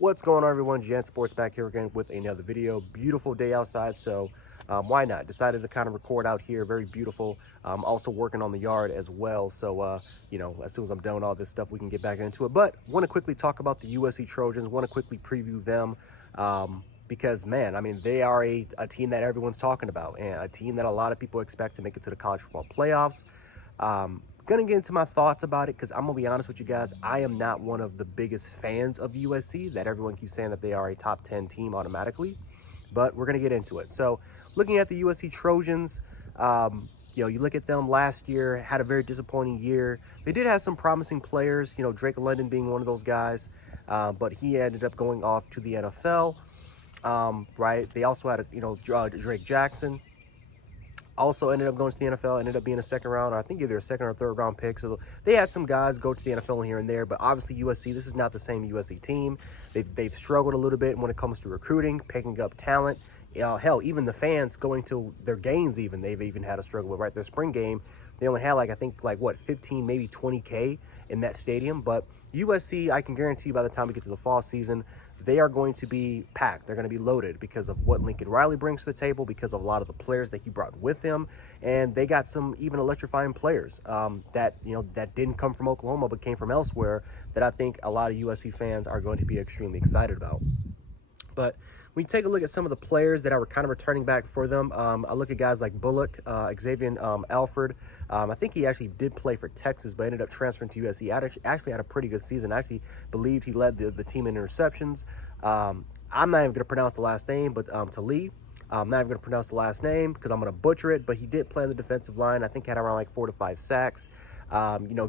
What's going on, everyone? Jan Sports back here again with another video. Beautiful day outside, so why not? Decided to kind of record out here. Very beautiful. Also working on the yard as well, so as soon as I'm done with all this stuff, we can get back into it. But want to quickly talk about the USC Trojans. Want to quickly preview them because, man, I mean, they are a team that everyone's talking about and a team that a lot of people expect to make it to the college football playoffs. Gonna get into my thoughts about it because I'm gonna be honest with you guys, I am not one of the biggest fans of USC, that everyone keeps saying that they are a top 10 team automatically, but we're gonna get into it. So looking at the USC Trojans, you look at them last year, had a very disappointing year. They did have some promising players, Drake London being one of those guys, but he ended up going off to the NFL, right? They also had Drake Jackson also ended up going to the NFL, ended up being a second round, or I think either a second or third round pick. So they had some guys go to the NFL here and there, but obviously USC, this is not the same USC team. They've struggled a little bit when it comes to recruiting, picking up talent. Hell, even the fans going to their games, they've even had a struggle with, right? Their spring game, they only had I think 15, maybe 20K in that stadium. But USC, I can guarantee by the time we get to the fall season, they are going to be packed. They're going to be loaded because of what Lincoln Riley brings to the table, because of a lot of the players that he brought with him. And they got some even electrifying players that didn't come from Oklahoma but came from elsewhere, that I think a lot of USC fans are going to be extremely excited about. But when you take a look at some of the players that are kind of returning back for them, I look at guys like Bullock, Xavier Alford. I think he actually did play for Texas, but ended up transferring to USC. Actually had a pretty good season. I actually believed he led the team in interceptions. I'm not even going to pronounce the last name, but Talib. I'm not even going to pronounce the last name because I'm going to butcher it, but he did play on the defensive line. I think had around 4 to 5 sacks.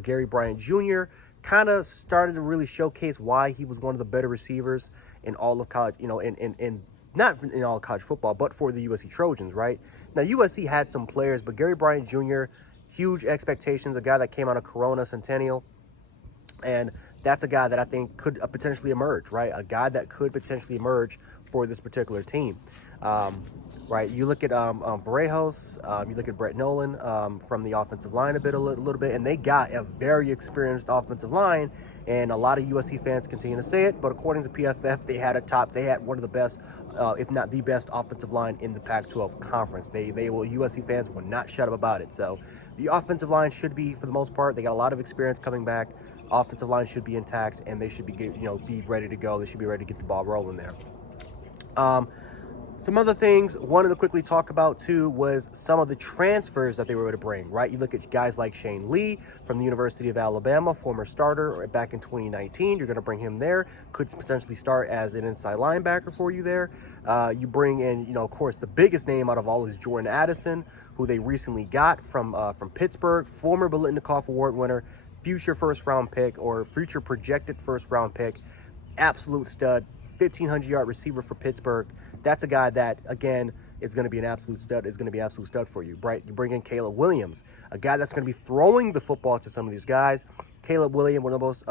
Gary Bryant Jr. kind of started to really showcase why he was one of the better receivers in all of college, not in all of college football, but for the USC Trojans, right? Now, USC had some players, but Gary Bryant Jr., huge expectations, a guy that came out of Corona Centennial, and that's a guy that I think could potentially emerge, right? A guy that could potentially emerge for this particular team, right? You look at Varejos, you look at Brett Nolan from the offensive line a little bit, and they got a very experienced offensive line. And a lot of USC fans continue to say it, but according to PFF, they had one of the best, if not the best, offensive line in the Pac-12 conference. USC fans will not shut up about it. So the offensive line should be, for the most part, they got a lot of experience coming back. Offensive line should be intact, and they should be ready to go. They should be ready to get the ball rolling there. Some other things wanted to quickly talk about too was some of the transfers that they were able to bring, right? You look at guys like Shane Lee from the University of Alabama, former starter back in 2019. You're going to bring him there. Could potentially start as an inside linebacker for you there. You bring in, of course, the biggest name out of all is Jordan Addison, who they recently got from Pittsburgh, former Biletnikoff Award winner, future first-round pick or future projected first-round pick, absolute stud, 1,500-yard receiver for Pittsburgh. That's a guy that, again, is going to be an absolute stud. Is going to be an absolute stud for you, right? You bring in Caleb Williams, a guy that's going to be throwing the football to some of these guys. Caleb Williams, one of the most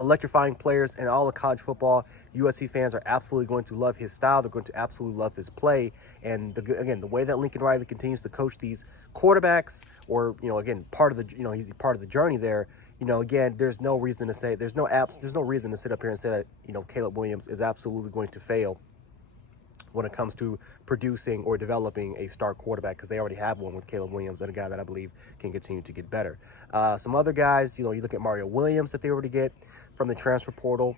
electrifying players in all of college football. USC fans are absolutely going to love his style. They're going to absolutely love his play. And the way that Lincoln Riley continues to coach these quarterbacks, or again, part of the he's part of the journey there. Again, there's no reason to say there's no reason to sit up here and say that Caleb Williams is absolutely going to fail when it comes to producing or developing a star quarterback, because they already have one with Caleb Williams, and a guy that I believe can continue to get better. Some other guys, you look at Mario Williams that they were to get from the transfer portal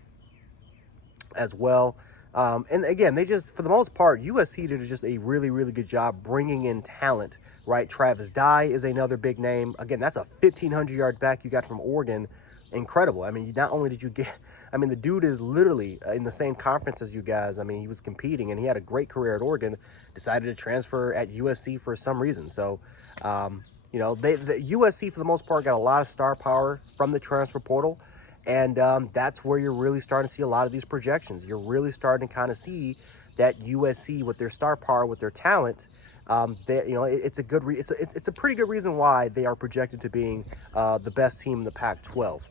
as well. And again, they just, for the most part, USC did just a really, really good job bringing in talent, right? Travis Dye is another big name. Again, that's a 1,500-yard back you got from Oregon. Incredible. I mean, not only did you get, the dude is literally in the same conference as you guys. He was competing, and he had a great career at Oregon, decided to transfer at USC for some reason. So, the USC, for the most part, got a lot of star power from the transfer portal. And that's where you're really starting to see a lot of these projections. You're really starting to kind of see that USC, with their star power, with their talent, it's a pretty good reason why they are projected to being the best team in the Pac-12.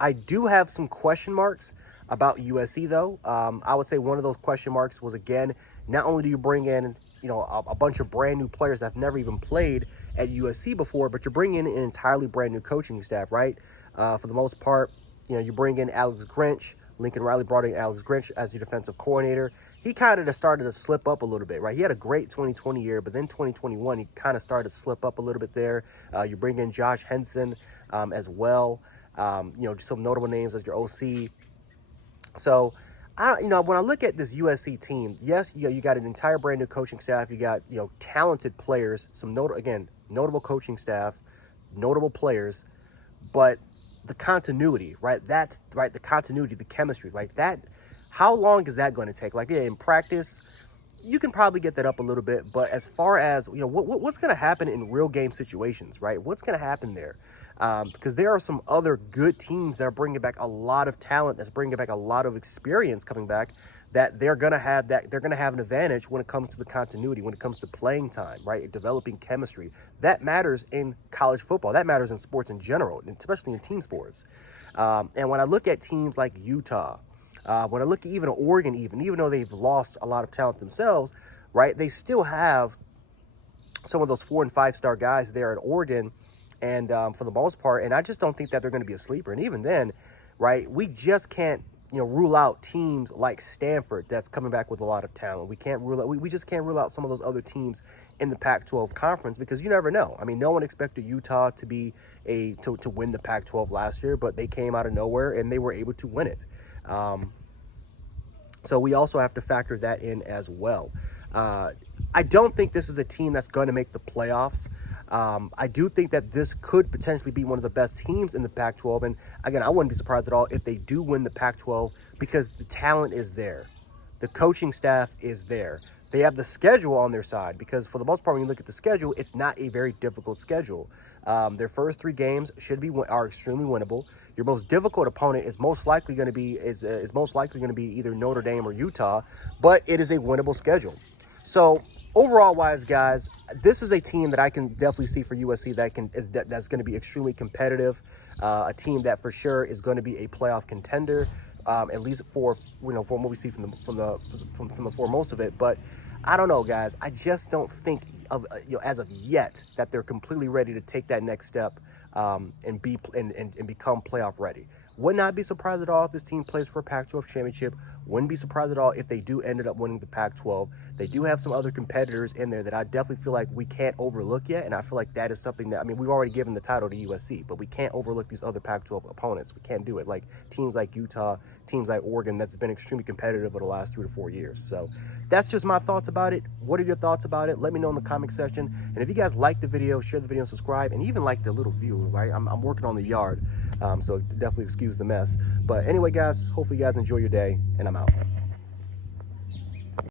I do have some question marks about USC, though. I would say one of those question marks was, again, not only do you bring in a bunch of brand new players that have never even played at USC before, but you're bringing in an entirely brand new coaching staff, right? For the most part, you bring in Alex Grinch, Lincoln Riley brought in Alex Grinch as your defensive coordinator. He kind of started to slip up a little bit, right? He had a great 2020 year, but then 2021, he kind of started to slip up a little bit there. You bring in Josh Henson as well. Some notable names as your OC. So, when I look at this USC team, yes, you got an entire brand new coaching staff. You got, talented players, notable coaching staff, notable players, but the continuity, right? That's right. The continuity, the chemistry, right? How long is that going to take? Like, in practice, you can probably get that up a little bit, but as far as, what's going to happen in real game situations, right? What's going to happen there? Because there are some other good teams that are bringing back a lot of talent, that's bringing back a lot of experience coming back, that they're going to have an advantage when it comes to the continuity, when it comes to playing time, right? Developing chemistry. That matters in college football. That matters in sports in general, especially in team sports. And when I look at teams like Utah, when I look at even Oregon, even though they've lost a lot of talent themselves, right, they still have some of those 4- and 5-star guys there at Oregon, and for the most part, and I just don't think that they're going to be a sleeper. And even then, right, we just can't, rule out teams like Stanford that's coming back with a lot of talent. We can't rule out, we just can't rule out some of those other teams in the Pac-12 conference, because you never know. I mean, no one expected Utah to be to win the Pac-12 last year, but they came out of nowhere and they were able to win it. So we also have to factor that in as well. I don't think this is a team that's going to make the playoffs. I do think that this could potentially be one of the best teams in the Pac-12. And again, I wouldn't be surprised at all if they do win the Pac-12, because the talent is there. The coaching staff is there. They have the schedule on their side, because for the most part, when you look at the schedule, it's not a very difficult schedule. Their first 3 games are extremely winnable. Your most difficult opponent is most likely going to be either Notre Dame or Utah, but it is a winnable schedule. So overall wise, guys, this is a team that I can definitely see for USC that's going to be extremely competitive. A team that for sure is going to be a playoff contender, at least for what we see from the foremost of it. But I don't know, guys. I just don't think as of yet that they're completely ready to take that next step and become playoff ready. Would not be surprised at all if this team plays for a Pac-12 championship. Wouldn't be surprised at all if they do ended up winning the Pac-12. They do have some other competitors in there that I definitely feel like we can't overlook yet, and I feel like that is something that, we've already given the title to USC, but we can't overlook these other Pac-12 opponents. We can't do it. Like teams like Utah, teams like Oregon, that's been extremely competitive over the last 3 to 4 years. So that's just my thoughts about it. What are your thoughts about it? Let me know in the comment section. And if you guys like the video, share the video, subscribe, and even like the little view, right? I'm working on the yard, so definitely excuse the mess. But anyway, guys, hopefully you guys enjoy your day, and I'm out.